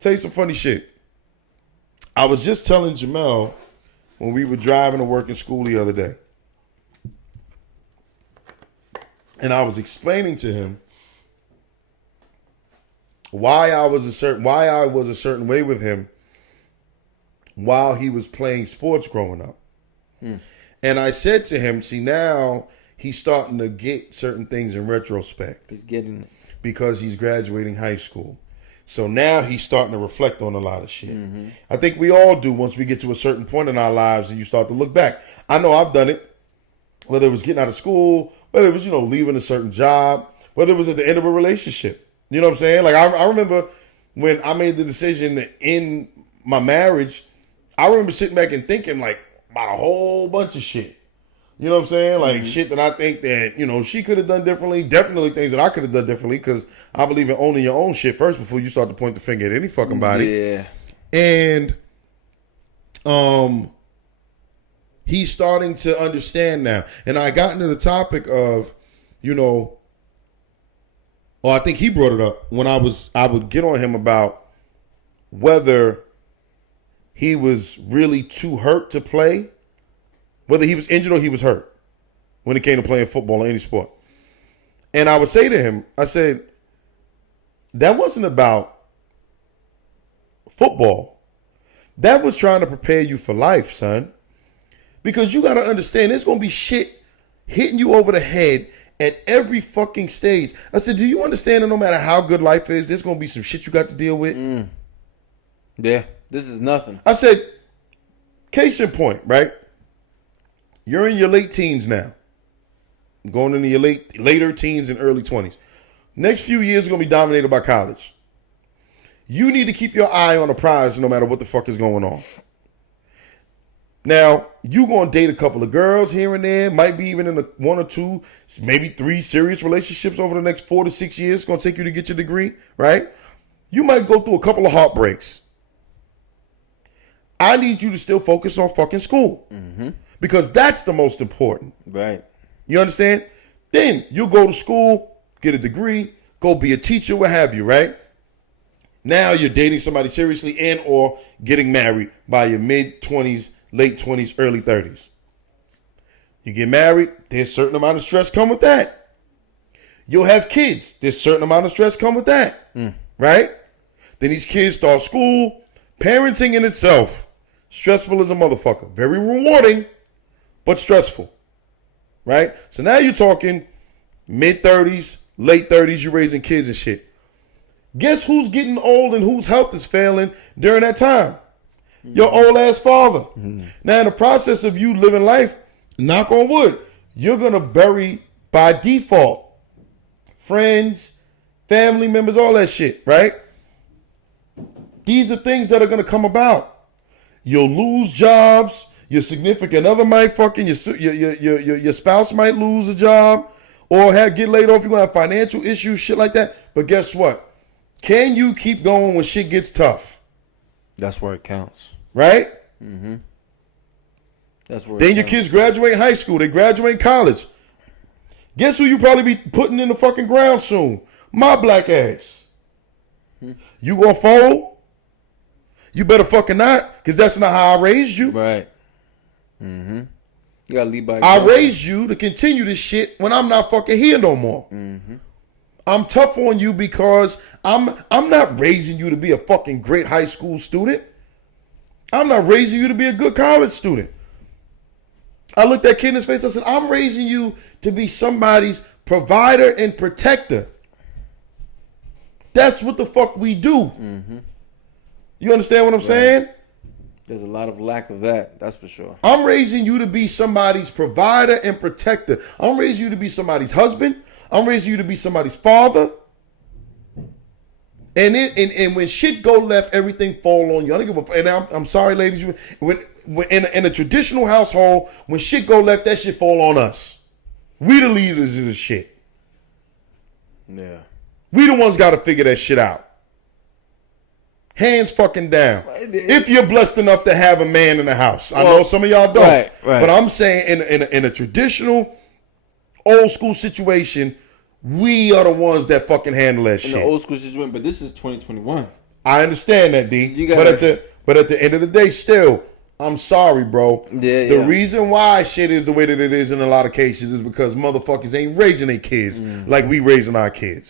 Tell you some funny shit. I was just telling Jamel when we were driving to work in school the other day. And I was explaining to him why I was a certain way with him while he was playing sports growing up. And I said to him, see, now he's starting to get certain things in retrospect. He's getting it. Because he's graduating high school. So now he's starting to reflect on a lot of shit. I think we all do once we get to a certain point in our lives and you start to look back. I know I've done it. Whether it was getting out of school, whether it was, leaving a certain job, whether it was at the end of a relationship. You know what I'm saying? Like, I remember when I made the decision to end my marriage, I remember sitting back and thinking, like, about a whole bunch of shit. You know what I'm saying? Like, shit that I think that, she could have done differently. Definitely things that I could have done differently because I believe in owning your own shit first before you start to point the finger at any fucking body. Yeah. And he's starting to understand now. And I got into the topic of, I think he brought it up when I would get on him about whether he was really too hurt to play, whether he was injured or he was hurt when it came to playing football or any sport. And I would say to him, I said, that wasn't about football. That was trying to prepare you for life, son. Because you got to understand, there's going to be shit hitting you over the head at every fucking stage. I said, do you understand that no matter how good life is, there's going to be some shit you got to deal with? Yeah, this is nothing. I said, case in point, right? You're in your late teens now. Going into your later teens and early 20s. Next few years are going to be dominated by college. You need to keep your eye on the prize no matter what the fuck is going on. Now, you going to date a couple of girls here and there, might be even in one or two, maybe 3 serious relationships over the next 4 to 6 years. It's going to take you to get your degree, right? You might go through a couple of heartbreaks. I need you to still focus on fucking school. Because that's the most important. Right. You understand? Then you'll go to school, get a degree, go be a teacher, what have you, right? Now you're dating somebody seriously and or getting married by your mid-20s, late 20s, early 30s. You get married, there's a certain amount of stress come with that. You'll have kids, there's a certain amount of stress come with that, right? Then these kids start school. Parenting in itself, stressful as a motherfucker. Very rewarding, but stressful, right? So now you're talking mid-30s, late 30s, you're raising kids and shit. Guess who's getting old and whose health is failing during that time? Your old ass father. Now in the process of you living life, knock on wood, you're going to bury by default friends, family members, all that shit, right? These are things that are going to come about. You'll lose jobs. Your significant other might fucking, your spouse might lose a job or get laid off. You're going to have financial issues, shit like that. But guess what? Can you keep going when shit gets tough? That's where it counts. Right? That's where. Then your kids graduate high school. They graduate college. Guess who you probably be putting in the fucking ground soon? My black ass. You gonna fold? You better fucking not, because that's not how I raised you. Right. You gotta lead by I raised you to continue this shit when I'm not fucking here no more. I'm tough on you because I'm not raising you to be a fucking great high school student. I'm not raising you to be a good college student. I looked that kid in his face. I said, I'm raising you to be somebody's provider and protector. That's what the fuck we do. You understand what I'm saying? There's a lot of lack of that. That's for sure. I'm raising you to be somebody's provider and protector. I'm raising you to be somebody's husband. I'm raising you to be somebody's father. And when shit go left, everything fall on you. I don't give a. And I'm sorry, ladies. When in a traditional household, when shit go left, that shit fall on us. We the leaders of the shit. Yeah. We the ones got to figure that shit out. Hands fucking down. If you're blessed enough to have a man in the house. I know some of y'all don't. Right. But I'm saying in a traditional, old school situation, we are the ones that fucking handle that shit. In the old school situation, but this is 2021. I understand that, D. You but gotta- at the end of the day, still, I'm sorry, bro. Yeah, the yeah. reason why shit is the way that it is in a lot of cases is because motherfuckers ain't raising their kids like we raising our kids.